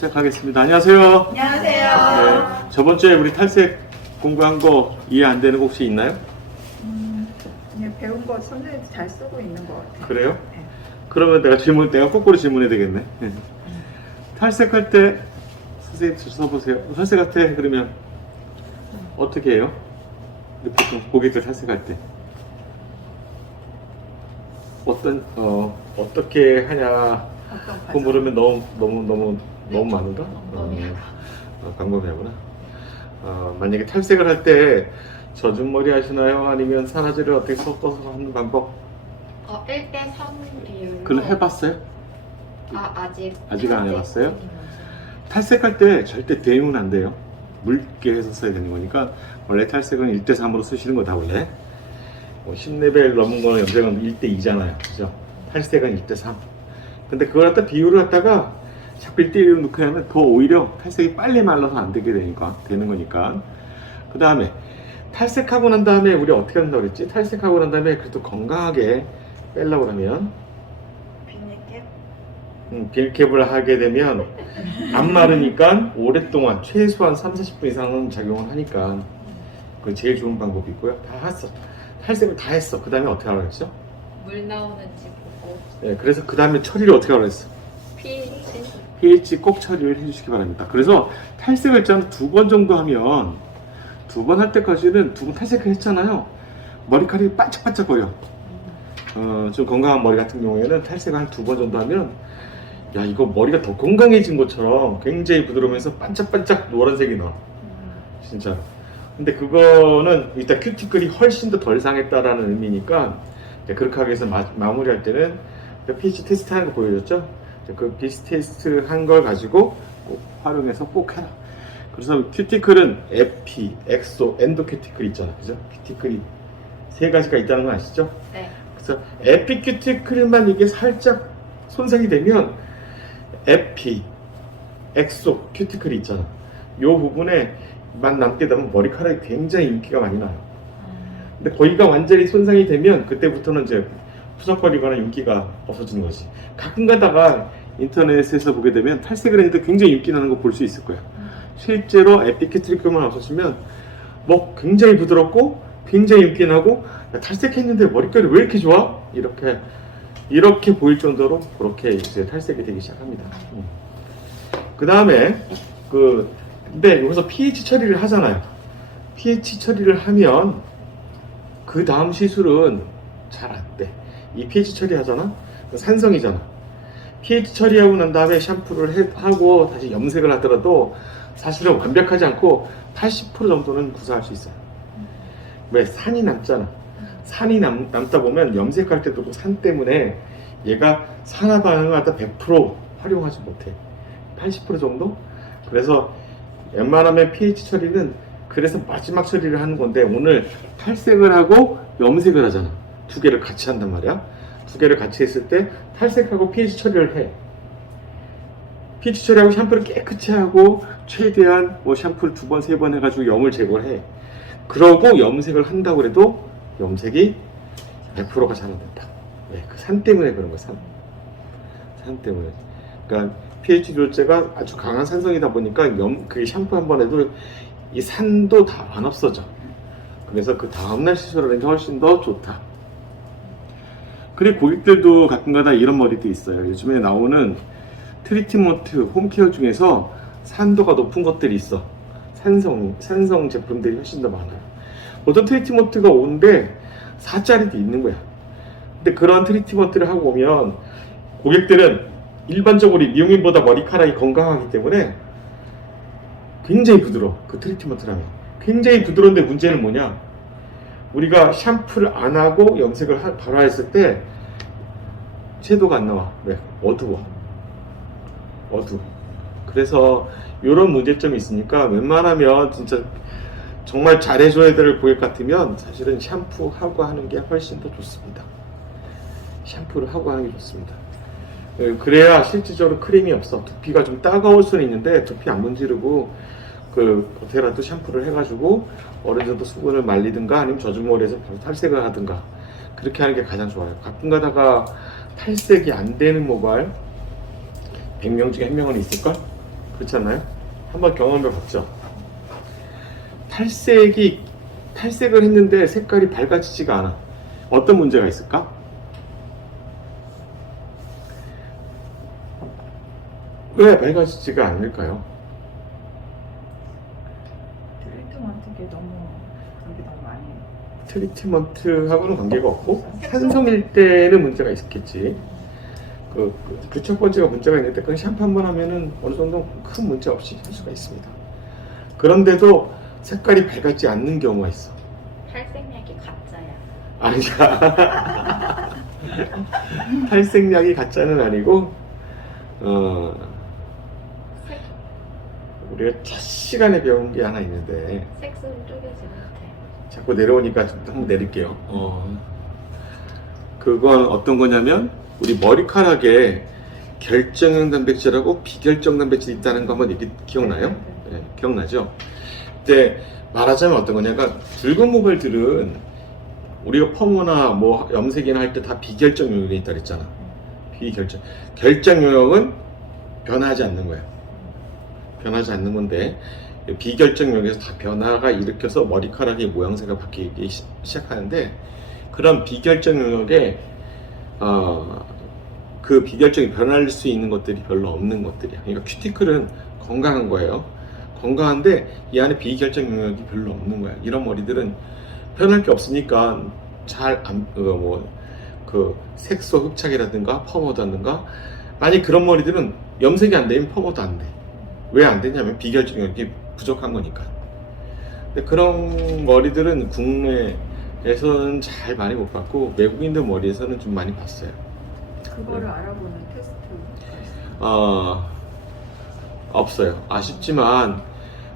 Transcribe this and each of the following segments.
시작하겠습니다. 안녕하세요. 안녕하세요. 네, 저번 주에 우리 탈색 공부한 거 이해 안 되는 거 혹시 있나요? 그냥 배운 거 선생님도 잘 쓰고 있는 것 같아요. 그래요? 네. 그러면 내가 거꾸로 질문해야 되겠네. 탈색할 때 선생님 써보세요. 탈색할 때 그러면 어떻게 해요? 보통 고객들 탈색할 때 어떻게 하냐 그 물으면 너무 많은가? 광범위하구나. 만약에 탈색을 할 때 젖은 머리 하시나요? 아니면 산화제를 어떻게 섞어서 하는 방법? 1대3 비율로. 그걸 해봤어요? 아직 안 해봤어요? 탈색할 때 절대 대용은 안 돼요. 묽게 해서 써야 되는 거니까 원래 탈색은 1대3으로 쓰시는 거다 원래. 10레벨 넘은 거는 염색은 1대2잖아요. 그죠? 탈색은 1대3. 근데 그걸 갖다 비율을 갖다가 자꾸 1대1로 넣고 하면 더 오히려 탈색이 빨리 말라서 안 되게 되는 거니까. 그 다음에 탈색하고 난 다음에 우리 어떻게 한다고 그랬지? 탈색하고 난 다음에 그래도 건강하게 빼려고 그러면 빌캡을 하게 되면 안 마르니까 오랫동안 최소한 30-40분 이상은 작용을 하니까 그게 제일 좋은 방법이 있고요. 다 했어. 탈색을 다 했어. 그 다음에 어떻게 하라고 했죠? 물 나오는지 보고. 네, 그래서 그 다음에 처리를 어떻게 하라고 했어? pH 꼭 처리를 해주시기 바랍니다. 그래서 탈색을 좀 2번 정도 하면 2번 할 때까지는 2번 탈색을 했잖아요. 머리카락이 반짝반짝거려. 좀 건강한 머리 같은 경우에는 탈색을 한 2번 정도 하면 야 이거 머리가 더 건강해진 것처럼 굉장히 부드러우면서 반짝반짝 노란색이 나. 진짜로. 근데 그거는 일단 큐티클이 훨씬 더 덜 상했다라는 의미니까 그렇게 하기 위해서 마무리할 때는 pH 테스트 하는 거 보여줬죠? 그 pH 테스트 한 걸 가지고 꼭 활용해서 꼭 해라. 그래서 큐티클은 에피, 엑소, 엔도 큐티클 있잖아. 그죠? 큐티클이 3가지가 있다는 거 아시죠? 네. 그래서 에피 큐티클만 이게 살짝 손상이 되면 에피, 엑소 큐티클이 있잖아. 이 부분에만 남게 되면 머리카락이 굉장히 윤기가 많이 나요. 근데 거기가 완전히 손상이 되면 그때부터는 이제 푸석거리거나 윤기가 없어지는 거지. 가끔 가다가 인터넷에서 보게 되면 탈색을 했는데 굉장히 윤기 나는 거 볼 수 있을 거야. 실제로 에피큐티클만 없어지면 뭐 굉장히 부드럽고 굉장히 윤기 나고 탈색했는데 머릿결이 왜 이렇게 좋아? 이렇게 보일 정도로 그렇게 이제 탈색이 되기 시작합니다. 그 다음에 근데 여기서 pH 처리를 하잖아요. pH 처리를 하면 그 다음 시술은 잘 안 돼. 이 pH 처리하잖아? 산성이잖아. pH 처리하고 난 다음에 샴푸를 하고 다시 염색을 하더라도 사실은 완벽하지 않고 80% 정도는 구사할 수 있어요. 왜? 산이 남잖아. 산이 남다 보면 염색할 때도 그 산 때문에 얘가 산화 반응을 갖다 100% 활용하지 못해. 80% 정도? 그래서 웬만하면 pH 처리는 그래서 마지막 처리를 하는 건데 오늘 탈색을 하고 염색을 하잖아. 2개를 같이 한단 말이야. 2개를 같이 했을 때 탈색하고 pH 처리를 해. pH 처리하고 샴푸를 깨끗이 하고 최대한 뭐 샴푸를 2번, 3번 해가지고 염을 제거를 해. 그러고 염색을 한다고 해도 염색이 100%가 잘 안 된다. 왜? 그 산 때문에 그런 거야. 산 때문에. 그러니까 pH 조절제가 아주 강한 산성이다 보니까 그 샴푸 한 번 해도 이 산도 다 안 없어져. 그래서 그 다음날 시술하는 게 훨씬 더 좋다. 그리고 고객들도 가끔가다 이런 머리도 있어요. 요즘에 나오는 트리트먼트, 홈케어 중에서 산도가 높은 것들이 있어. 산성 제품들이 훨씬 더 많아요. 어떤 트리트먼트가 오는데 4짜리도 있는 거야. 근데 그런 트리트먼트를 하고 오면 고객들은 일반적으로 미용인보다 머리카락이 건강하기 때문에 굉장히 부드러워. 그 트리트먼트를 하면 굉장히 부드러운데 문제는 뭐냐, 우리가 샴푸를 안 하고 염색을 바로 했을 때 섀도우가 안 나와. 왜? 어두워. 그래서 이런 문제점이 있으니까 웬만하면 진짜 정말 잘해줘야 될 고객 같으면 사실은 샴푸하고 하는 게 훨씬 더 좋습니다. 샴푸를 하고 하는 게 좋습니다. 그래야 실질적으로 크림이 없어. 두피가 좀 따가울 수는 있는데 두피 안 문지르고 어떻게라도 샴푸를 해가지고 어느 정도 수분을 말리든가 아니면 젖은 머리에서 바로 탈색을 하든가 그렇게 하는 게 가장 좋아요. 가끔 가다가 탈색이 안 되는 모발 100명 중에 1명은 있을걸? 그렇지 않나요? 한번 경험해 봤죠. 탈색을 했는데 색깔이 밝아지지가 않아. 어떤 문제가 있을까? 왜 밝아지지가 않을까요? 트리트먼트게 너무 그게 너무 많이. 트리트먼트하고는 관계가 없고 산성일 때는 문제가 있었겠지. 그 첫 번째가 문제가 있는데 그건 샴푸 한 번 하면은 어느 정도 큰 문제 없이 할 수가 있습니다. 그런데도 색깔이 밝아지지 않는 경우가 있어. 탈색약이 가짜야. 아니야. 탈색약이 가짜는 아니고 색, 우리가 첫 시간에 배운 게 하나 있는데 색소를 쪼개지 못해. 자꾸 내려오니까 좀 한번 내릴게요. 그건 어떤 거냐면 우리 머리카락에 결정형 단백질하고 비결정 단백질이 있다는 거 한번 기억나요? 네, 기억나죠? 그때 말하자면 어떤 거냐, 그러니까 붉은 모발들은 우리가 펌이나 뭐 염색이나 할 때 다 비결정 영역이 있다 그랬잖아. 결정 영역은 변하지 않는 거야. 변하지 않는 건데 비결정 영역에서 다 변화가 일으켜서 머리카락의 모양새가 바뀌기 시작하는데, 그런 비결정 영역에 그 비결정이 변할 수 있는 것들이 별로 없는 것들이야. 그러니까 큐티클은 건강한 거예요. 건강한데 이 안에 비결정 영역이 별로 없는 거야. 이런 머리들은 변할 게 없으니까 잘 색소 흡착이라든가 펌어다든가, 만약 그런 머리들은 염색이 안 되면 펌어도 안 돼. 왜 안 되냐면 비결정 영역이 부족한 거니까. 근데 그런 머리들은 국내에서는 잘 많이 못 봤고 외국인들 머리에서는 좀 많이 봤어요. 그거를 네. 알아보는 테스트가 있어요. 없어요. 아쉽지만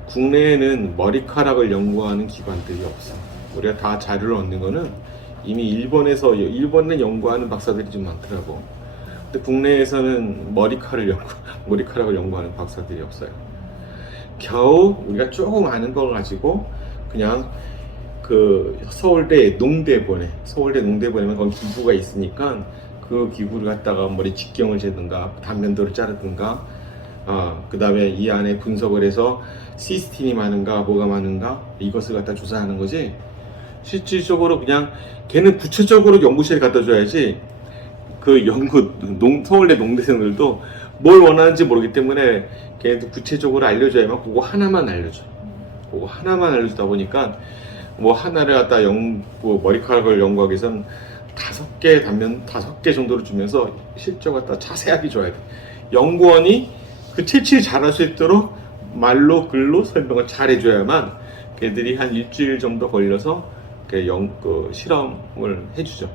국내에는 머리카락을 연구하는 기관들이 없어. 우리가 다 자료를 얻는 거는 이미 일본에 연구하는 박사들이 좀 많더라고. 근데 국내에서는 머리카락을 연구하는 박사들이 없어요. 겨우 우리가 조금 아는 거 가지고 그냥 그 서울대 농대 보내면 거기 기구가 있으니까 그 기구를 갖다가 머리 직경을 재든가 단면도를 자르든가, 그 다음에 이 안에 분석을 해서 시스틴이 많은가 뭐가 많은가 이것을 갖다 조사하는 거지, 실질적으로 그냥 걔는 구체적으로 연구실에 갖다 줘야지. 그 서울대 농대생들도 뭘 원하는지 모르기 때문에 걔네도 구체적으로 알려줘야만 그거 하나만 알려주다 보니까 뭐 하나를 갖다 머리카락을 연구하기 위해서는 5개 정도를 주면서 실적을 갖다 자세하게 줘야 돼. 연구원이 그 채취를 잘할 수 있도록 말로 글로 설명을 잘 해줘야만 걔들이 한 일주일 정도 걸려서 그 실험을 해주죠.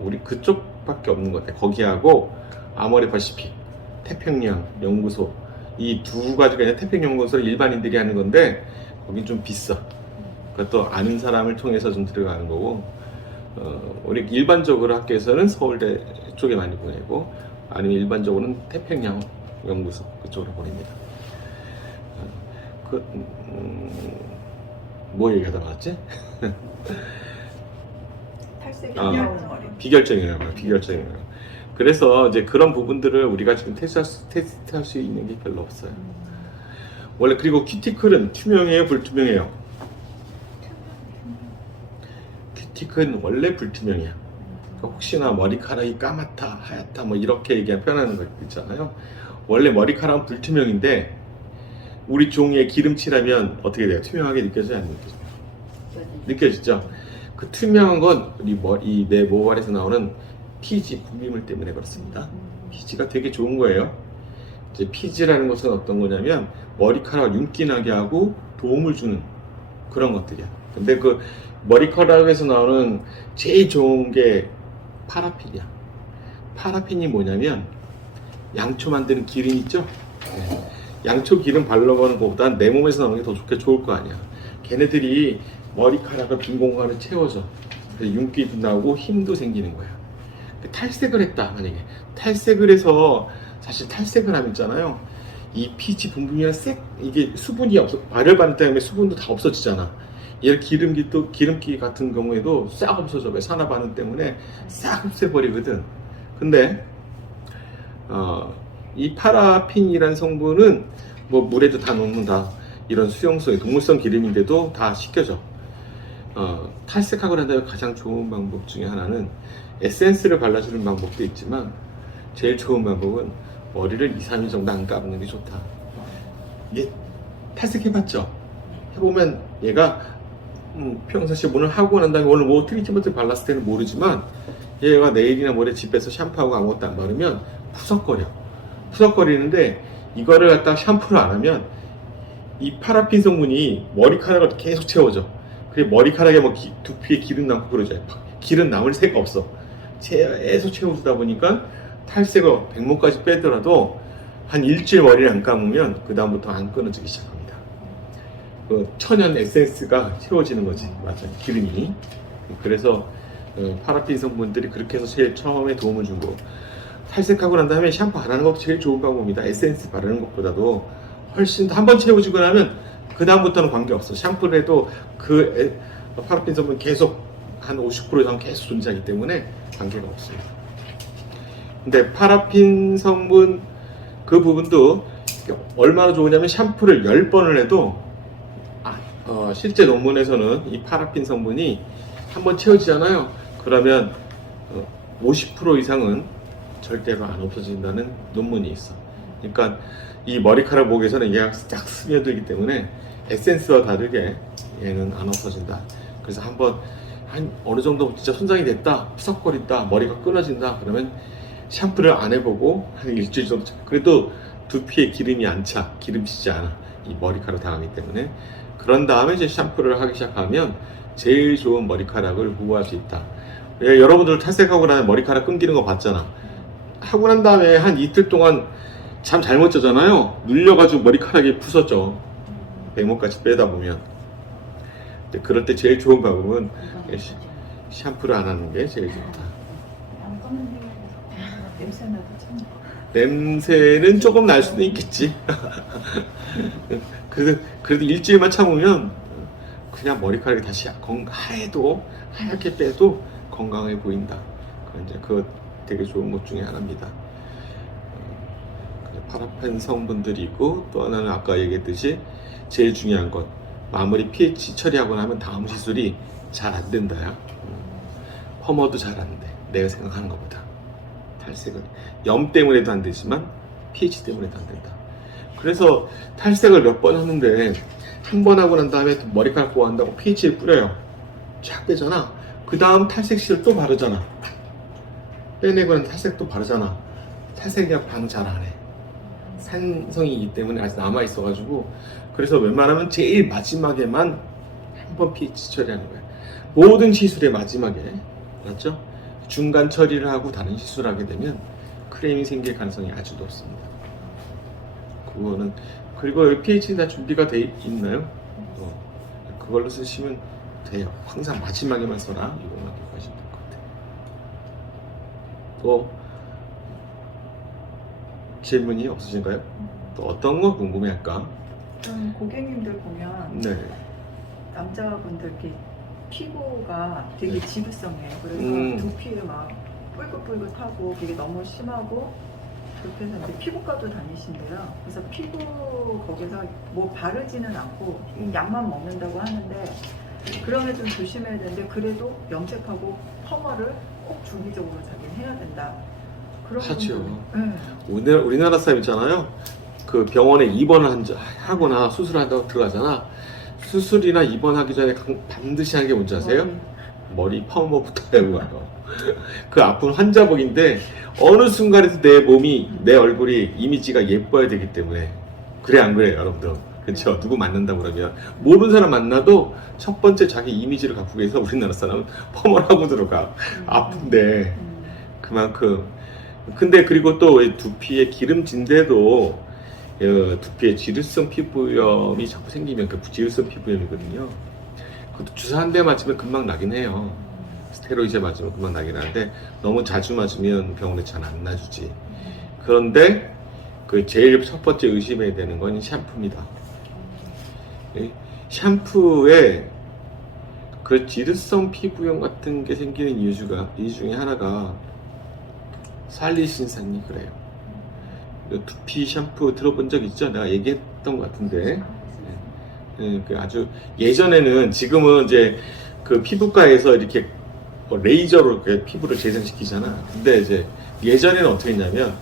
우리 그쪽밖에 없는 것 같아. 거기하고 아모레 퍼시픽, 태평양 연구소, 이 두 가지가 아니라 태평양 연구소를 일반인들이 하는 건데 거긴 좀 비싸. 그것도 아는 사람을 통해서 좀 들어가는 거고, 우리 일반적으로 학교에서는 서울대 쪽에 많이 보내고, 아니면 일반적으로는 태평양 연구소 그쪽으로 보냅니다. 뭐 얘기하다 나왔지? 탈색이 아, 어려운 머리. 비결정이라고요. 그래서 이제 그런 부분들을 우리가 지금 테스트할 수 있는 게 별로 없어요. 원래. 그리고 큐티클은 투명해요, 불투명해요? 큐티클은 원래 불투명이야. 그러니까 혹시나 머리카락이 까맣다, 하얗다, 뭐 이렇게 표현하는 거 있잖아요. 원래 머리카락은 불투명인데 우리 종이에 기름칠하면 어떻게 돼요? 투명하게 느껴져요, 안 느껴져요? 느껴지죠? 그 투명한 건 우리 내 모발에서 나오는 피지, 분비물 때문에 그렇습니다. 피지가 되게 좋은 거예요. 이제 피지라는 것은 어떤 거냐면 머리카락을 윤기나게 하고 도움을 주는 그런 것들이야. 근데 그 머리카락에서 나오는 제일 좋은 게 파라핀이야. 파라핀이 뭐냐면 양초 만드는 기름 있죠? 네. 양초 기름 발라보는 것보다 내 몸에서 나오는 게 더 좋을 거 아니야. 걔네들이 머리카락을 빈 공간을 채워줘. 그래서 윤기도 나오고 힘도 생기는 거야. 탈색을 했다, 만약에 탈색을 해서, 사실 탈색을 하면 있잖아요, 이 피지 분비물이나 이게 수분이 발열 받는 때문에 수분도 다 없어지잖아. 얘 기름기 같은 경우에도 싹 없어져. 왜? 산화 반응 때문에 싹 없애버리거든. 근데 이 파라핀이라는 성분은 뭐 물에도 다 녹는다. 이런 수용성의 동물성 기름인데도 다 씻겨져. 탈색하고 난 다음에 가장 좋은 방법 중에 하나는 에센스를 발라주는 방법도 있지만 제일 좋은 방법은 머리를 2, 3일 정도 안 감는 게 좋다. 이게 탈색해봤죠? 해보면 얘가 평상시에 오늘 하고 난 다음에 오늘 뭐 트리트먼트 발랐을 때는 모르지만 얘가 내일이나 모레 집에서 샴푸하고 아무것도 안 바르면 푸석거리는데 이거를 갖다 샴푸를 안 하면 이 파라핀 성분이 머리카락을 계속 채워져. 그래 머리카락에 뭐 두피에 기름 남고 그러죠. 기름 남을 새가 없어. 계속 채워주다 보니까 탈색을 백모까지 빼더라도 한 일주일 머리를 안 감으면 그 다음부터 안 끊어지기 시작합니다. 그 천연 에센스가 채워지는 거지. 맞아요. 기름이. 그래서 파라핀 성분들이 그렇게 해서 제일 처음에 도움을 준 거. 탈색하고 난 다음에 샴푸 안 하는 것도 제일 좋은 방법입니다. 에센스 바르는 것보다도 훨씬 더 한 번 채워지고 나면 그 다음부터는 관계없어. 샴푸를 해도 그 파라핀 성분 계속 한 50% 이상 계속 존재하기 때문에 관계가 없습니다. 근데 파라핀 성분 그 부분도 얼마나 좋으냐면 샴푸를 10번을 해도 실제 논문에서는 이 파라핀 성분이 한번 채워지잖아요. 그러면 50% 이상은 절대로 안 없어진다는 논문이 있어. 그러니까 이 머리카락 목에서는 얘가 쫙 스며들기 때문에 에센스와 다르게 얘는 안 없어진다. 그래서 한번 한 어느 정도 진짜 손상이 됐다, 푸석거린다, 머리가 끊어진다 그러면 샴푸를 안 해보고 한 일주일 정도 그래도 두피에 기름이 안 차, 기름지지 않아. 이 머리카락 당하기 때문에 그런 다음에 이제 샴푸를 하기 시작하면 제일 좋은 머리카락을 보호할 수 있다. 여러분들 탈색하고 나면 머리카락 끊기는 거 봤잖아. 하고 난 다음에 한 이틀 동안 잠 잘못 자잖아요. 눌려가지고 머리카락이 부서져. 백모까지 빼다 보면. 근데 그럴 때 제일 좋은 방법은 샴푸를 안 하는 게 제일 좋다. 냄새나도 참. 냄새는 조금 날 수도 있겠지. 그래도 일주일만 참으면 그냥 머리카락이 다시 하얗게 빼도 건강해 보인다. 그거 되게 좋은 것 중에 하나입니다. 파라핀 성분들이 있고 또 하나는 아까 얘기했듯이 제일 중요한 것 마무리 pH 처리하고 나면 다음 시술이 잘 안 된다야. 펌어도 잘 안 돼. 내가 생각하는 것보다. 탈색은 염 때문에도 안 되지만 pH 때문에도 안 된다. 그래서 탈색을 몇 번 하는데 한 번 하고 난 다음에 또 머리카락 보호한다고 pH를 뿌려요. 쫙 빼잖아. 그 다음 탈색실 또 바르잖아. 빼내고 난 탈색 또 바르잖아. 탈색약 방 잘 안 해. 산성이기 때문에 아직 남아있어가지고 그래서 웬만하면 제일 마지막에만 한 번 pH 처리하는 거야. 모든 시술의 마지막에 맞죠? 중간 처리를 하고 다른 시술을 하게 되면 크레임이 생길 가능성이 아주 높습니다. 그거는 그리고 여기 pH는 다 준비가 돼 있나요? 그걸로 쓰시면 돼요. 항상 마지막에만 써라. 이것만 기억하시면 될 것 같아요. 또 질문이 없으신가요? 또 어떤 거 궁금해할까? 고객님들 보면 네. 남자분들 이렇게 피부가 되게 네. 지루성이에요. 그래서 두피에 막 뿔긋뿔긋하고 그게 너무 심하고 그렇게 해서 이제 피부과도 다니신대요. 그래서 피부 거기서 뭐 바르지는 않고 약만 먹는다고 하는데 그러면 좀 조심해야 되는데 그래도 염색하고 펌어를 꼭 주기적으로 자기는 해야 된다. 그런 하죠. 분들, 네. 우리나라 사람 있잖아요. 그 병원에 입원을 하거나 수술한다고 들어가잖아. 수술이나 입원하기 전에 반드시 하는 게 뭔지 아세요? 머리 파우머부터 해요. 그 아픈 환자복인데 어느 순간에도 내 몸이 내 얼굴이 이미지가 예뻐야 되기 때문에 그래 안 그래요 여러분들? 그렇죠? 누구 만난다고 그러면 모르는 사람 만나도 첫 번째 자기 이미지를 가꾸기 위해서 우리나라 사람은 펌을 하고 들어가. 아픈데 그만큼. 근데 그리고 또 두피에 기름진데도 두피에 지루성 피부염이 자꾸 생기면 그 지루성 피부염이거든요. 그것도 주사 한 대 맞으면 금방 나긴 해요. 스테로이드 맞으면 금방 나긴 하는데 너무 자주 맞으면 병원에 잘 안 놔주지. 그런데 그 제일 첫 번째 의심해야 되는 건 샴푸입니다. 샴푸에 그 지루성 피부염 같은 게 생기는 이유 중에 하나가 살리신산이 그래요. 두피 샴푸 들어본 적 있죠? 내가 얘기했던 것 같은데. 그 아주 예전에는, 지금은 이제 그 피부과에서 이렇게 레이저로 이렇게 피부를 재생시키잖아. 근데 이제 예전에는 어떻게 했냐면,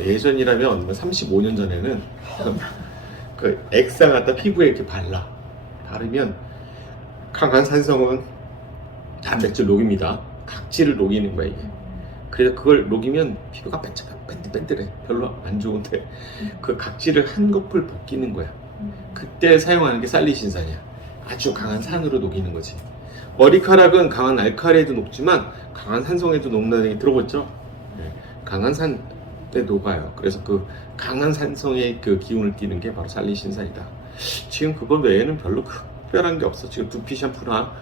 예전이라면 35년 전에는 그 액상 갖다 피부에 이렇게 바르면 강한 산성은 단백질 녹입니다. 각질을 녹이는 거야 이게. 그래서 그걸 녹이면 피부가 뺀들뺀들해. 별로 안 좋은데 그 각질을 한 거풀 벗기는 거야. 그때 사용하는 게 살리신산이야. 아주 강한 산으로 녹이는 거지. 머리카락은 강한 알칼리에도 녹지만 강한 산성에도 녹는다는 얘기 들어봤죠? 네. 강한 산에 녹아요. 그래서 그 강한 산성의 그 기운을 띠는 게 바로 살리신산이다. 지금 그거 외에는 별로 특별한 게 없어. 지금 두피 샴푸나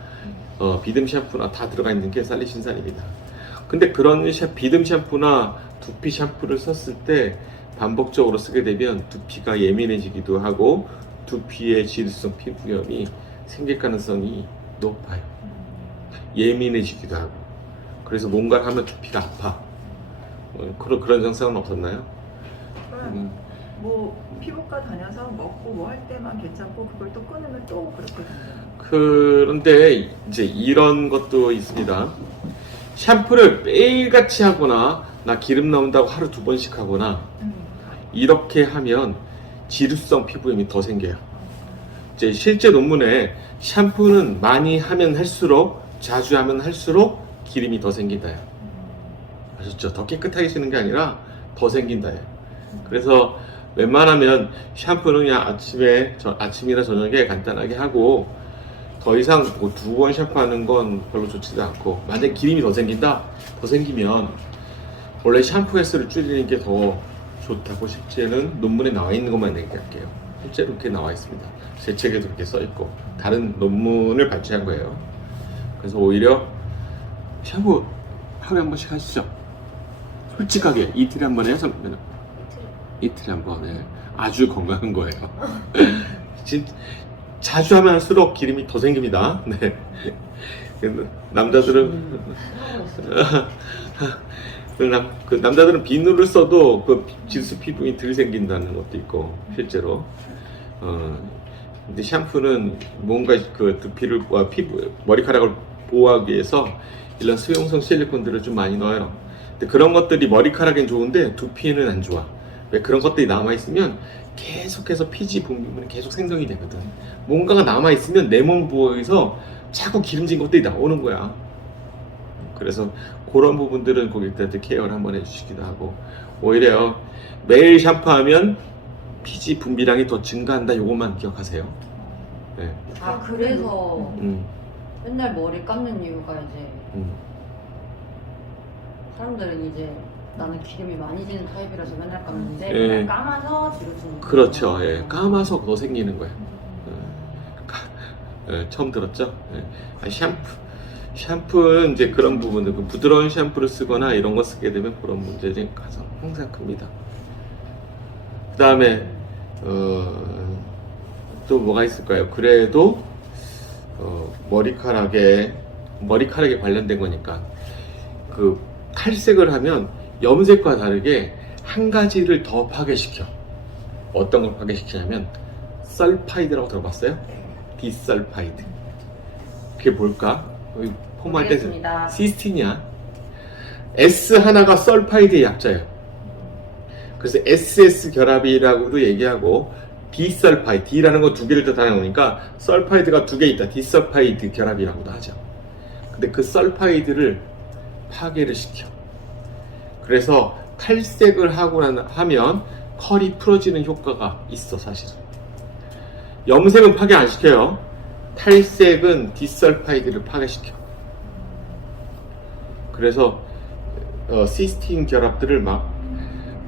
비듬 샴푸나 다 들어가 있는 게 살리신산입니다. 근데 그런 비듬 샴푸나 두피 샴푸를 썼을 때 반복적으로 쓰게 되면 두피가 예민해지기도 하고 두피에 지루성 피부염이 생길 가능성이 높아요. 예민해지기도 하고. 그래서 뭔가를 하면 두피가 아파. 그런 증상은 없었나요? 뭐 피부과 다녀서 먹고 뭐 할 때만 괜찮고 그걸 또 끊으면 또 그렇게 된다. 그런데 이제 이런 것도 있습니다. 샴푸를 매일같이 하거나 나 기름 나온다고 하루 2번씩 하거나 이렇게 하면 지루성 피부염이 더 생겨요. 이제 실제 논문에 샴푸는 많이 하면 할수록, 자주 하면 할수록 기름이 더 생긴다요. 아셨죠? 더 깨끗하게 쓰는 게 아니라 더 생긴다요. 그래서 웬만하면 샴푸는 그냥 아침이나 저녁에 간단하게 하고 더 이상 뭐 2번 샴푸하는 건 별로 좋지도 않고, 만약에 기름이 더 생긴다? 더 생기면 원래 샴푸 횟수를 줄이는 게 더 좋다고 실제는 논문에 나와 있는 것만 얘기할게요. 실제로 그렇게 나와 있습니다. 제 책에도 그렇게 써 있고 다른 논문을 발췌한 거예요. 그래서 오히려 샴푸 하루에 한 번씩 하시죠. 솔직하게 이틀에 한 번 해요. 이틀에 한 번. 네. 아주 건강한 거예요. 자주 하면 할수록 기름이 더 생깁니다. 네. 남자들은 남자들은 비누를 써도 그 지수 피부이 덜 생긴다는 것도 있고 실제로. 근데 샴푸는 뭔가 그 두피를 피부 머리카락을 보호하기 위해서 이런 수용성 실리콘들을 좀 많이 넣어요. 근데 그런 것들이 머리카락엔 좋은데 두피에는 안 좋아. 왜? 그런 것들이 남아있으면 계속해서 피지 분비물이 계속 생성이 되거든. 뭔가가 남아있으면 내 몸 부어에서 자꾸 기름진 것들이 나오는 거야. 그래서 그런 부분들은 고객들한테 케어를 한번 해주시기도 하고, 오히려 매일 샴푸하면 피지 분비량이 더 증가한다. 요것만 기억하세요. 네. 아, 그래서 음. 맨날 머리 감는 이유가 이제 음. 사람들은 이제 나는 기름이 많이 지는 타입이라서 맨날 감는데 예. 맨날 감아서 지루지는 그렇죠. 예. 까마서 더 생기는 거야. 처음 들었죠? 예. 샴푸는 이제 그런 부분들, 그 부드러운 샴푸를 쓰거나 이런 거 쓰게 되면 그런 문제들이 가장 항상 큽니다. 그 다음에 또 뭐가 있을까요? 그래도 머리카락에 관련된 거니까 그 탈색을 하면 염색과 다르게 한 가지를 더 파괴시켜. 어떤 걸 파괴시키냐면 설파이드라고 들어봤어요? 디설파이드. 그게 뭘까? 여기 포함할 때 모르겠습니다. 시스틴이야. S 하나가 설파이드의 약자예요. 그래서 SS 결합이라고도 얘기하고 디설파이드, D라는 거 2개를 더 나오니까 설파이드가 2개 있다. 디설파이드 결합이라고도 하죠. 근데 그 설파이드를 파괴를 시켜. 그래서 탈색을 하면 컬이 풀어지는 효과가 있어. 사실은 염색은 파괴 안 시켜요. 탈색은 디설파이드를 파괴시켜. 그래서 시스틴 결합들을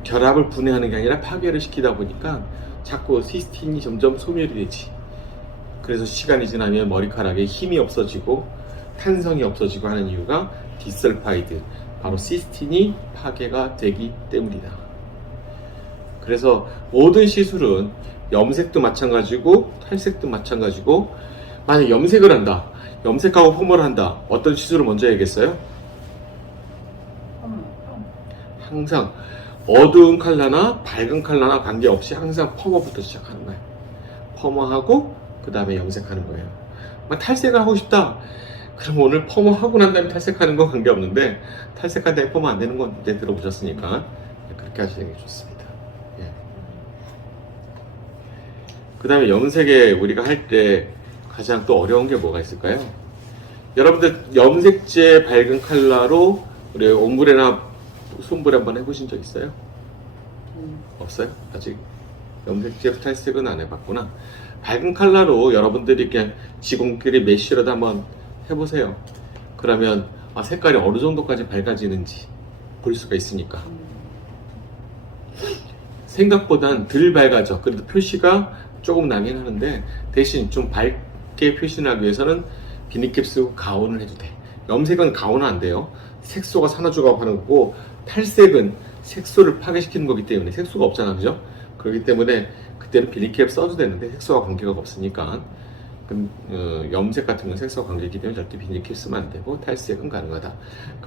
결합을 분해하는 게 아니라 파괴를 시키다 보니까 자꾸 시스틴이 점점 소멸이 되지. 그래서 시간이 지나면 머리카락에 힘이 없어지고 탄성이 없어지고 하는 이유가 디설파이드, 바로 시스틴이 파괴가 되기 때문이다. 그래서 모든 시술은 염색도 마찬가지고 탈색도 마찬가지고, 만약 염색을 한다, 염색하고 펌을 한다, 어떤 시술을 먼저 해야겠어요? 항상 어두운 컬러나 밝은 컬러나 관계없이 항상 펌어부터 시작하는 거예요. 펌어하고 그 다음에 염색하는 거예요. 탈색을 하고 싶다. 그럼 오늘 펌어 하고 난 다음에 탈색하는 건 관계없는데 탈색한 다음에 펌어 안 되는 건 이제 들어보셨으니까 그렇게 하시는 게 좋습니다. 예. 그 다음에 염색에 우리가 할 때 가장 또 어려운 게 뭐가 있을까요? 여러분들 염색제 밝은 컬러로 우리 옴브레나 솜브레 한번 해보신 적 있어요? 없어요? 아직 염색제 탈색은 안 해봤구나. 밝은 컬러로 여러분들이 그냥 지공끼리 메쉬로도 한번 해보세요. 그러면 색깔이 어느 정도까지 밝아지는지 볼 수가 있으니까. 생각보단 덜 밝아져. 그래도 표시가 조금 나긴 하는데 대신 좀 밝게 표시하기 위해서는 비니캡 쓰고 가온을 해도 돼. 염색은 가온은 안 돼요. 색소가 산화조합 하는 거고 탈색은 색소를 파괴시키는 거기 때문에 색소가 없잖아, 그죠? 그렇기 때문에 그때는 비니캡 써도 되는데 색소와 관계가 없으니까 염색 같은 건 색소와 관계이기 때문에 절대 비니캡 쓰면 안 되고 탈색은 가능하다.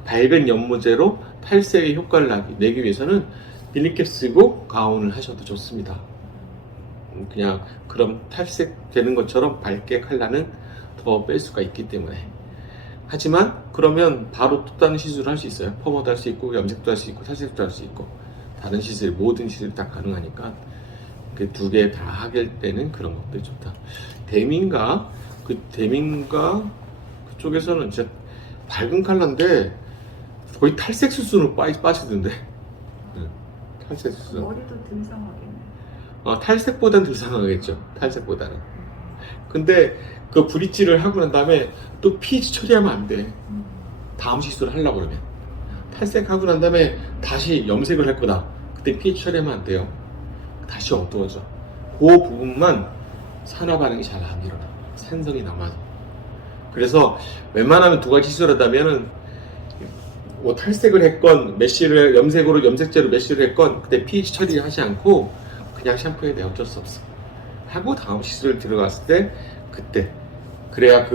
밝은 연모제로 탈색의 효과를 내기 위해서는 비니캡 쓰고 가온을 하셔도 좋습니다. 그냥 그럼 탈색되는 것처럼 밝게 컬러는 더 뺄 수가 있기 때문에. 하지만 그러면 바로 또 다른 시술을 할 수 있어요. 펌어도 할 수 있고 염색도 할 수 있고 탈색도 할 수 있고 다른 시술, 모든 시술이 다 가능하니까 그 두 개 다 하길 때는 그런 것들이 좋다. 데민가 그쪽에서는 진짜 밝은 컬러인데 거의 탈색 수준으로 빠지던데. 탈색 수준. 머리도 듬성하겠네. 탈색보단 덜 상하겠죠. 탈색보다는. 근데 그 브릿지를 하고 난 다음에 또 피지 처리하면 안 돼. 다음 시술을 하려고 그러면. 탈색하고 난 다음에 다시 염색을 할 거다. 그때 피지 처리하면 안 돼요. 다시 어두워져. 그 부분만 산화 반응이 잘 안 일어나. 산성이 남아서. 그래서 웬만하면 두 가지 시술을 하다면은 뭐 탈색을 했건 메쉬를 염색으로 염색제로 메쉬를 했건 그때 pH 처리를 하지 않고 그냥 샴푸해야 돼. 어쩔 수 없어. 하고 다음 시술 들어갔을 때 그때 그래야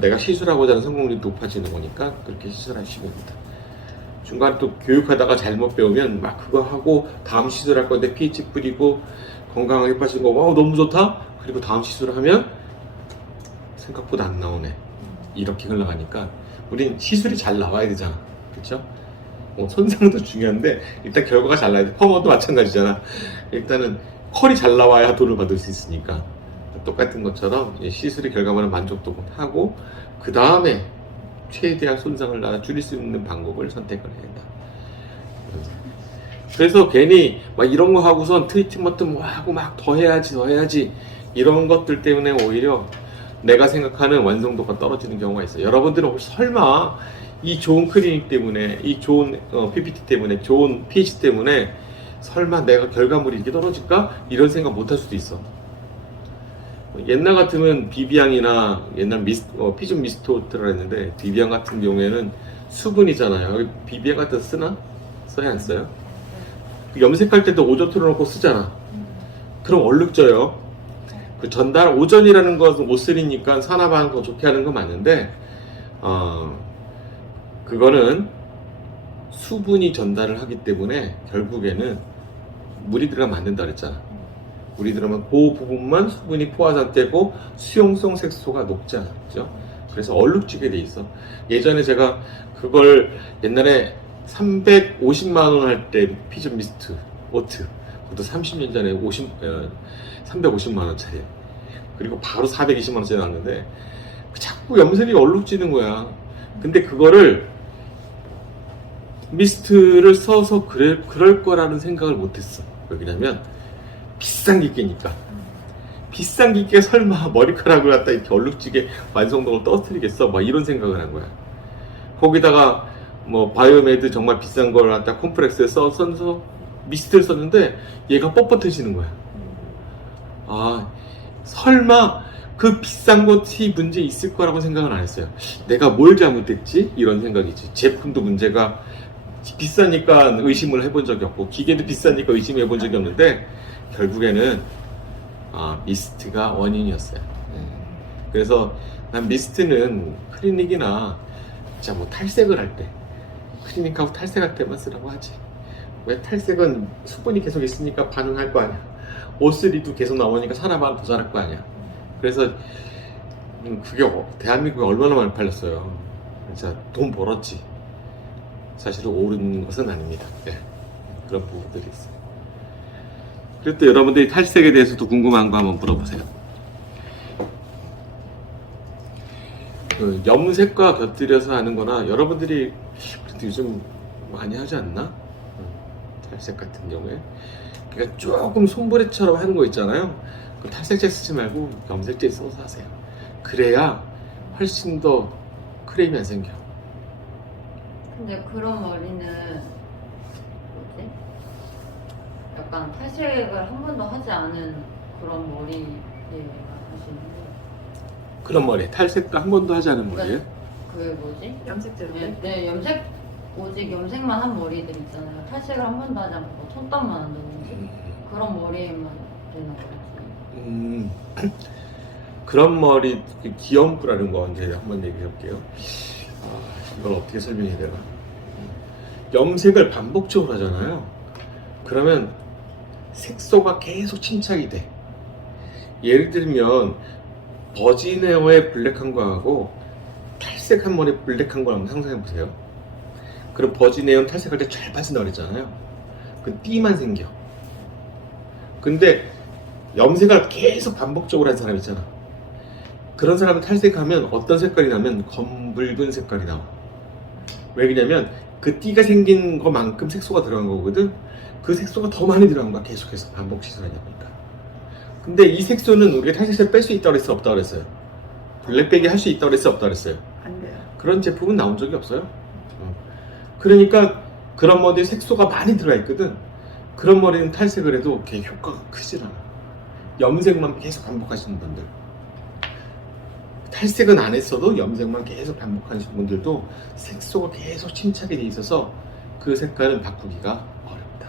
내가 시술하고자 하는 성공률이 높아지는 거니까 그렇게 시술하시면 됩니다. 중간에 또 교육하다가 잘못 배우면 막 그거 하고 다음 시술할 건데 pH 뿌리고 건강하게 빠진 거 너무 좋다. 그리고 다음 시술을 하면 생각보다 안 나오네. 이렇게 흘러가니까 우린 시술이 잘 나와야 되잖아. 그렇죠? 손상도 중요한데 일단 결과가 잘 나야 돼. 펌어도 마찬가지잖아. 일단은 컬이 잘 나와야 돈을 받을 수 있으니까 똑같은 것처럼 시술의 결과만은 만족도 하고 그 다음에 최대한 손상을 줄일 수 있는 방법을 선택을 해야 된다. 그래서 괜히 막 이런 거 하고선 트리트먼트 뭐 하고 막 더 해야지 이런 것들 때문에 오히려 내가 생각하는 완성도가 떨어지는 경우가 있어요. 여러분들은 혹시 설마 이 좋은 클리닉 때문에, 이 좋은 PPT 때문에, 좋은 pH 때문에 설마 내가 결과물이 이렇게 떨어질까? 이런 생각 못 할 수도 있어. 옛날 같으면 비비앙이나 옛날 피존 미스토트라 했는데 비비앙 같은 경우에는 수분이잖아요. 비비앙 같은 거 쓰나? 써야 안 써요? 염색할 때도 오존 틀어놓고 쓰잖아. 그럼 얼룩져요. 그 전달 오존이라는 것은 못 쓰니까 산화 반응 더 좋게 하는 건 맞는데 그거는 수분이 전달을 하기 때문에 결국에는 물이 들어가면 안 된다 그랬잖아. 물이 들어가면 그 부분만 수분이 포화 상태고 수용성 색소가 높지 않아. 그죠? 그래서 얼룩지게 돼 있어. 예전에 제가 그걸 옛날에 350만원 할 때 피존 미스트 오트, 그것도 30년 전에 350만원짜리, 그리고 바로 420만원짜리 나왔는데 자꾸 염색이 얼룩지는 거야. 근데 그거를 미스트를 써서 그럴 거라는 생각을 못했어. 왜냐면 비싼 기계니까. 비싼 기계 설마 머리카락을 갖다 이렇게 얼룩지게 완성도를 떨어뜨리겠어? 막 이런 생각을 한 거야. 거기다가 뭐 바이오메드 정말 비싼 걸 갖다 콤프렉스에 써서 미스트를 썼는데 얘가 뻣뻣해지는 거야. 설마 그 비싼 것이 문제 있을 거라고 생각은 안 했어요. 내가 뭘 잘못했지? 이런 생각이지. 제품도 문제가 비싸니까 의심을 해본 적이 없고 기계도 비싸니까 의심해 본 적이 없는데 결국에는 미스트가 원인이었어요. 그래서 난 미스트는 클리닉이나 진짜 뭐 탈색을 할 때 클리닉하고 탈색할 때만 쓰라고 하지. 왜 탈색은 수분이 계속 있으니까 반응할 거 아니야. O3도 계속 나오니까 사람마다 더 잘할 거 아니야. 그래서 그게 대한민국에 얼마나 많이 팔렸어요. 진짜 돈 벌었지. 사실은 옳은 것은 아닙니다. 네. 그런 부분들이 있어요. 그리고 또 여러분들이 탈색에 대해서도 궁금한 거 한번 물어보세요. 그 염색과 곁들여서 하는 거나 여러분들이 그래도 요즘 많이 하지 않나? 탈색 같은 경우에 그러니까 조금 솜브레처럼 하는 거 있잖아요. 그 탈색제 쓰지 말고 염색제 써서 하세요. 그래야 훨씬 더 크레임이 안 생겨. 근데 그런 머리는 뭐지? 약간 탈색을 한 번도 하지 않은 그런 머리에 하시는 거예요? 그런 머리, 탈색도 한 번도 하지 않은 머리에 그게 뭐지? 염색제로 네, 염색 오직 염색만 한 머리들 있잖아요. 탈색을 한 번도 하지 않고 뭐 톤땀만 한다든지 그런 머리에만 되는 거지. 그런 머리, 기염부라는 거 이제 한번 얘기해 볼게요. 이걸 어떻게 설명해야 되나? 염색을 반복적으로 하잖아요. 그러면 색소가 계속 침착이 돼. 예를 들면 버진 헤어의 블랙한 거하고 탈색한 머리 블랙한 거 한번 상상해 보세요. 그럼 버진 헤어는 탈색할 때 잘 빠진다 그랬잖아요. 그 띠만 생겨. 근데 염색을 계속 반복적으로 한 사람 있잖아. 그런 사람은 탈색하면 어떤 색깔이 나면 검붉은 색깔이 나와. 왜 그러냐면 그 띠가 생긴 것만큼 색소가 들어간 거거든. 그 색소가 더 많이 들어간 거야. 계속해서 반복 시술하다 보니까. 근데 이 색소는 우리가 탈색제를 뺄 수 있다고 그랬어, 없다고 그랬어요? 블랙백이 할 수 있다고 그랬어, 없다고 그랬어요? 안 돼요. 그런 제품은 나온 적이 없어요. 그러니까 그런 머리에 색소가 많이 들어가 있거든. 그런 머리는 탈색을 해도 그게 효과가 크질 않아. 염색만 계속 반복하시는 분들, 탈색은 안 했어도 염색만 계속 반복하시는 분들도 색소가 계속 침착이 돼 있어서 그 색깔은 바꾸기가 어렵다.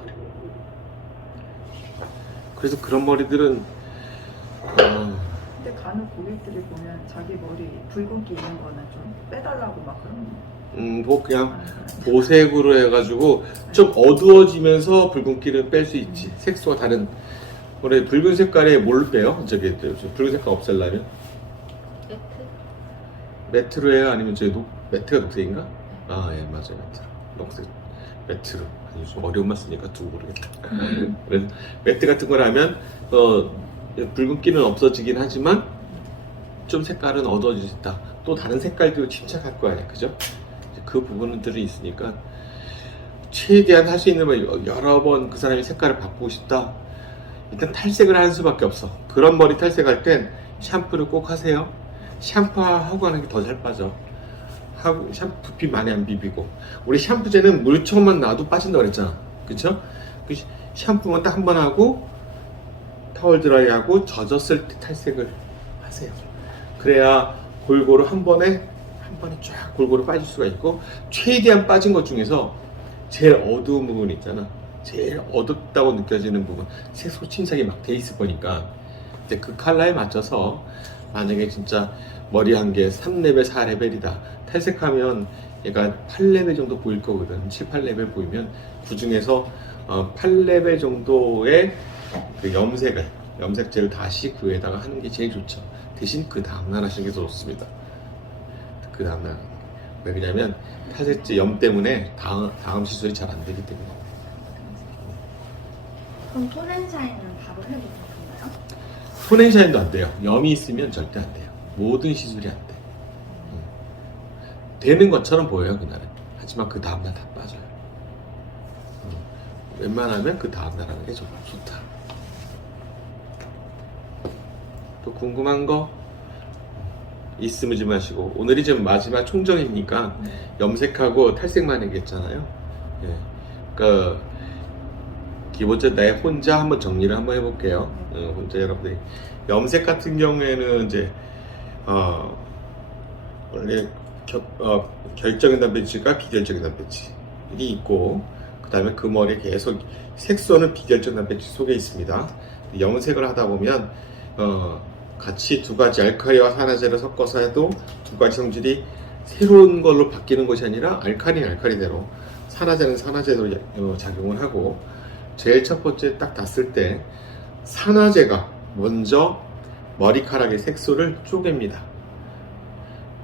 어려워. 그래서 그런 머리들은 근데 간혹 고객들이 보면 자기 머리 붉은기 있는 거는 좀 빼달라고 막 그런 뭐 그냥 하는 사람이 보색으로 해가지고 좀 어두워지면서 붉은기를 뺄 수 있지. 색소가 다른 원래 붉은 색깔에 뭘 빼요? 저기 붉은 색깔 없애려면 매트? 매트로 해요? 아니면 매트가 녹색인가? 아, 예, 맞아요. 매트로. 녹색 매트로. 아니, 요즘 어려운 말 쓰니까 두고 모르겠다. 그래서 매트 같은 걸 하면 붉은기는 없어지긴 하지만 좀 색깔은 어두워질 수 있다. 또 다른 색깔도 침착할 거 아니야, 그죠? 그 부분들이 있으니까 최대한 할 수 있는 걸 여러 번 그 사람이 색깔을 바꾸고 싶다. 일단 탈색을 하는 수밖에 없어. 그런 머리 탈색할 땐 샴푸를 꼭 하세요. 샴푸하고 하는 게 더 잘 빠져. 샴푸 두피 많이 안 비비고. 우리 샴푸제는 물총만 놔도 빠진다고 그랬잖아. 그쵸? 그 샴푸만 딱 한 번 하고 타월 드라이 하고 젖었을 때 탈색을 하세요. 그래야 골고루 한 번에 쫙 골고루 빠질 수가 있고, 최대한 빠진 것 중에서 제일 어두운 부분 있잖아. 제일 어둡다고 느껴지는 부분, 색소 침착이 막 돼 있을 거니까 이제 그 컬러에 맞춰서, 만약에 진짜 머리 한 개 3레벨, 4레벨이다. 탈색하면 얘가 8레벨 정도 보일 거거든. 7, 8레벨 보이면 그 중에서 8레벨 정도의 그 염색제를 다시 그 위에다가 하는 게 제일 좋죠. 대신 그 다음날 하시는 게 더 좋습니다. 그 다음날. 왜 그러냐면 탈색제 염 때문에 다음 시술이 잘 안 되기 때문에. 그럼 톤앤샤인은 바로 해도 되나요? 톤앤샤인도 안 돼요. 염이 있으면 절대 안 돼요. 모든 시술이 안 돼. 되는 것처럼 보여요, 그날은. 하지만 그 다음날 다 빠져요. 웬만하면 그 다음날 하는 게 좋다. 또 궁금한 거 있으면 좀 하시고, 오늘이 좀 마지막 총정이니까 염색하고 탈색만 하겠잖아요. 예. 그러니까 기본적으로 내 혼자 한번 정리를 한번 해볼게요. 혼자 여러분들이 염색 같은 경우에는 이제 원래 결정인 단백질과 비결정인 단백질이 있고, 그 다음에 그 머리에 계속 색소는 비결정 단백질 속에 있습니다. 염색을 하다 보면 같이 두 가지 알칼리와 산화제를 섞어서 해도 두 가지 성질이 새로운 걸로 바뀌는 것이 아니라 알카리대로 산화제는 산화제로 작용을 하고 제일 첫 번째 딱 닿았을 때 산화제가 먼저 머리카락의 색소를 쪼갭니다.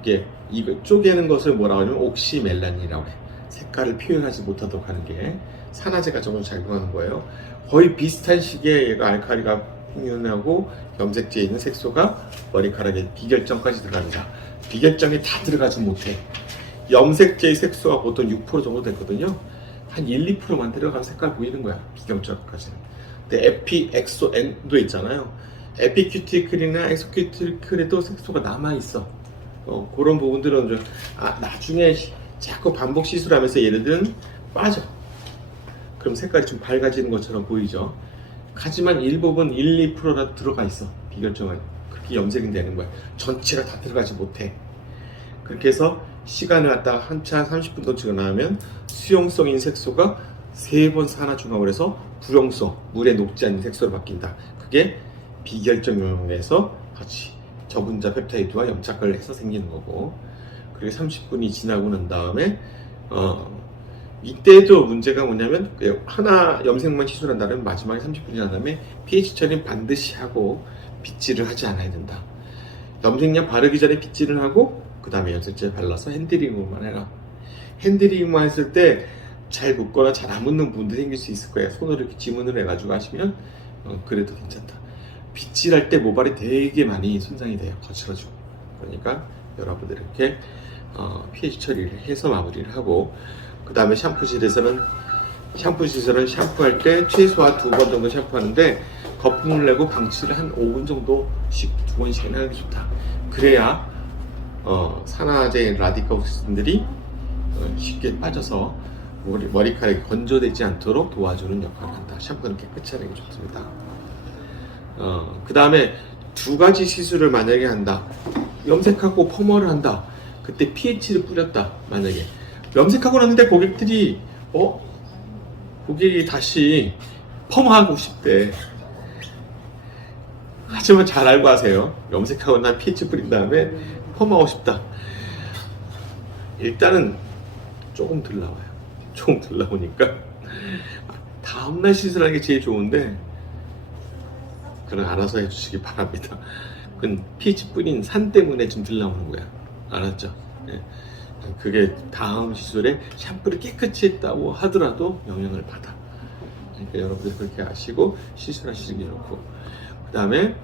이게 이거 쪼개는 것을 뭐라고 하냐면 옥시멜란이라고 해. 색깔을 표현하지 못하도록 하는 게 산화제가 정말 작용하는 거예요. 거의 비슷한 시기에 얘가 알카리가 풍년하고 염색제에 있는 색소가 머리카락에 비결정까지 들어갑니다. 비결정이 다 들어가지 못해. 염색제의 색소가 보통 6% 정도 됐거든요. 한 1, 2%만 들어가면 색깔 보이는 거야. 비결정까지는. 근데 에피, 엑소, N도 있잖아요. 에피큐티클이나 엑소큐티클에도 색소가 남아있어. 그런 부분들은 좀, 나중에 자꾸 반복 시술하면서 예를 들면 빠져. 그럼 색깔이 좀 밝아지는 것처럼 보이죠. 하지만 일부분 1, 2%라도 들어가 있어. 비결정은. 그렇게 염색이 되는 거야. 전체가 다 들어가지 못해. 그렇게 해서 시간을 갖다가 한차 30분 더 지나면 수용성인 색소가 3번 산화 중합을 해서 불용성, 물에 녹지 않는 색소로 바뀐다. 그게 비결정 영역에서 같이 저분자 펩타이드와 염착을 해서 생기는 거고, 그리고 30분이 지나고 난 다음에 이때도 문제가 뭐냐면 하나 염색만 시술한다면 마지막에 30분이 지난 다음에 pH 처리는 반드시 하고 빗질을 하지 않아야 된다. 염색약 바르기 전에 빗질을 하고 그 다음에 염색제 발라서 핸드링만 해라. 핸드링만 했을 때 잘 묻거나 잘 안 묻는 부분도 생길 수 있을 거예요. 손으로 이렇게 지문을 해가지고 하시면 그래도 괜찮다. 빗질할 때 모발이 되게 많이 손상이 돼요. 거칠어지고. 그러니까 여러분들 이렇게 pH 처리를 해서 마무리를 하고, 그 다음에 샴푸실에서는 샴푸할 때 최소한 2번 정도 샴푸하는데 거품을 내고 방치를 한 5분 정도씩 2번씩 하는 게 좋다. 그래야 산화제 라디카옥시딘들이 쉽게 빠져서 머리카락이 건조되지 않도록 도와주는 역할을 한다. 샴푸는 깨끗이 하는 게 좋습니다. 그 다음에 2가지 시술을 만약에 한다. 염색하고 펌어를 한다. 그때 pH를 뿌렸다. 만약에 염색하고 났는데 고객이 다시 펌하고 싶대. 하지만 잘 알고 하세요. 염색하고 난 pH 뿌린 다음에 펌하고 싶다. 일단은 조금 덜 나와요. 조금 덜 나오니까 다음날 시술하는 게 제일 좋은데 그건 알아서 해주시기 바랍니다. 그건 pH 뿌린 산 때문에 좀 덜 나오는 거야. 알았죠? 예. 그게 다음 시술에 샴푸를 깨끗이 했다고 하더라도 영향을 받아. 그러니까 여러분들 그렇게 아시고 시술하시는 게 좋고, 그 다음에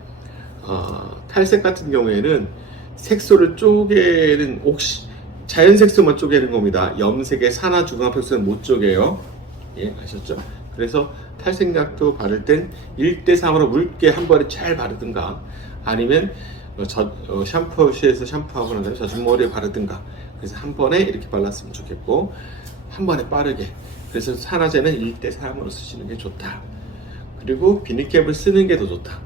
탈색 같은 경우에는 색소를 쪼개는 자연 색소만 쪼개는 겁니다. 염색의 산화 중합 색소는 못 쪼개요. 예, 아셨죠? 그래서 탈색약도 바를 땐 1대3으로 묽게 한 번에 잘 바르든가, 아니면 샴푸실에서 샴푸하고 난 다음에 젖은 머리에 바르든가. 그래서 한 번에 이렇게 발랐으면 좋겠고, 한 번에 빠르게. 그래서 산화제는 1대3으로 쓰시는 게 좋다. 그리고 비닐캡을 쓰는 게 더 좋다.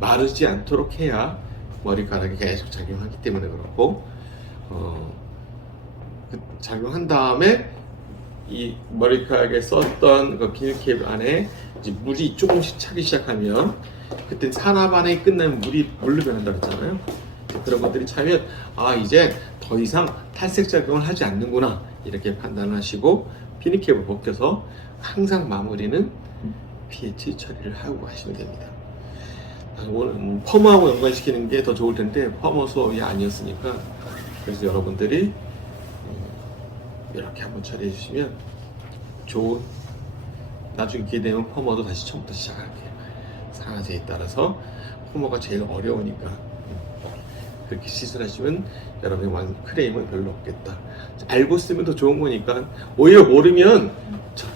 마르지 않도록 해야 머리카락이 계속 작용하기 때문에 그렇고, 작용한 다음에 이 머리카락에 썼던 그 비닐캡 안에 이제 물이 조금씩 차기 시작하면, 그때 산화 반응이 끝나면 물로 변한다고 했잖아요. 그런 것들이 차면 이제 더 이상 탈색 작용을 하지 않는구나, 이렇게 판단하시고 비닐캡을 벗겨서 항상 마무리는 pH 처리를 하고 하시면 됩니다. 오늘 펌하고 연관시키는 게 더 좋을 텐데 펌어 수업이 아니었으니까, 그래서 여러분들이 이렇게 한번 처리해 주시면 좋은, 나중에 기회 되면 펌어도 다시 처음부터 시작할게요. 산화제에 따라서 펌어가 제일 어려우니까 그렇게 시술하시면 여러분의 크레임은 별로 없겠다. 알고 쓰면 더 좋은 거니까. 오히려 모르면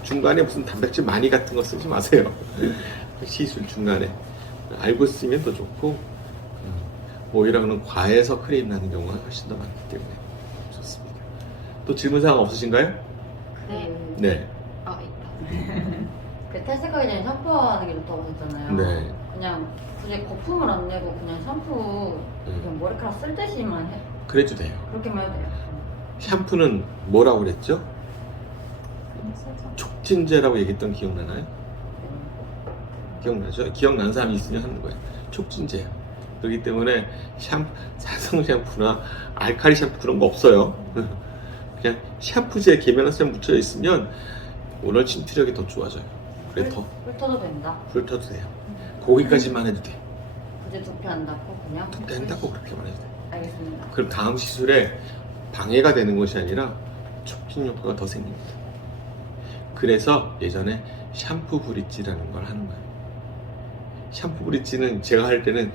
중간에 무슨 단백질 많이 같은 거 쓰지 마세요. 시술 중간에 알고 쓰면 더 좋고, 오히려 그는 과해서 크레임 나는 경우가 훨씬 더 많기 때문에 좋습니다. 또 질문사항 없으신가요? 네. 네. 있다. 그 탈색하기 전에 샴푸하는 게 좋다고 하셨잖아요. 네. 그냥 굳이 거품을 안 내고 그냥 샴푸 그냥 머리카락 쓸 때시만 해. 그래도 돼요. 그렇게만 해도 돼요. 샴푸는 뭐라고 그랬죠? 촉진제라고 얘기했던 기억나나요? 기억나죠? 기억나는 사람이 있으면 하는 거예요. 촉진제예요. 그렇기 때문에 산성 샴푸나 알칼리 샴푸 그런 거 없어요. 그냥 샴푸제 계면한 묻혀 있으면 오늘 침투력이 더 좋아져요. 그래 더 훑어도 된다. 훑어도 돼요. 거기까지만 해도 돼. 굳이 두피 안 닦고 그냥. 두피 안 닦고 그렇게만 해도 돼. 알겠습니다. 그럼 다음 시술에 방해가 되는 것이 아니라 촉진 효과가 더 생깁니다. 그래서 예전에 샴푸 브릿지라는 걸 하는 거예요. 샴푸 브릿지는 제가 할 때는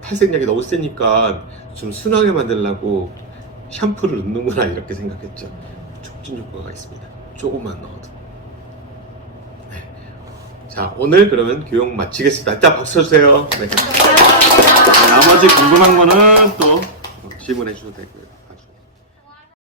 탈색약이 너무 세니까 좀 순하게 만들려고 샴푸를 넣는구나 이렇게 생각했죠. 촉진 효과가 있습니다. 조금만 넣어도. 네. 자, 오늘 그러면 교육 마치겠습니다. 일단 박수 주세요. 네. 나머지 궁금한 거는 또 질문해 주셔도 되고요.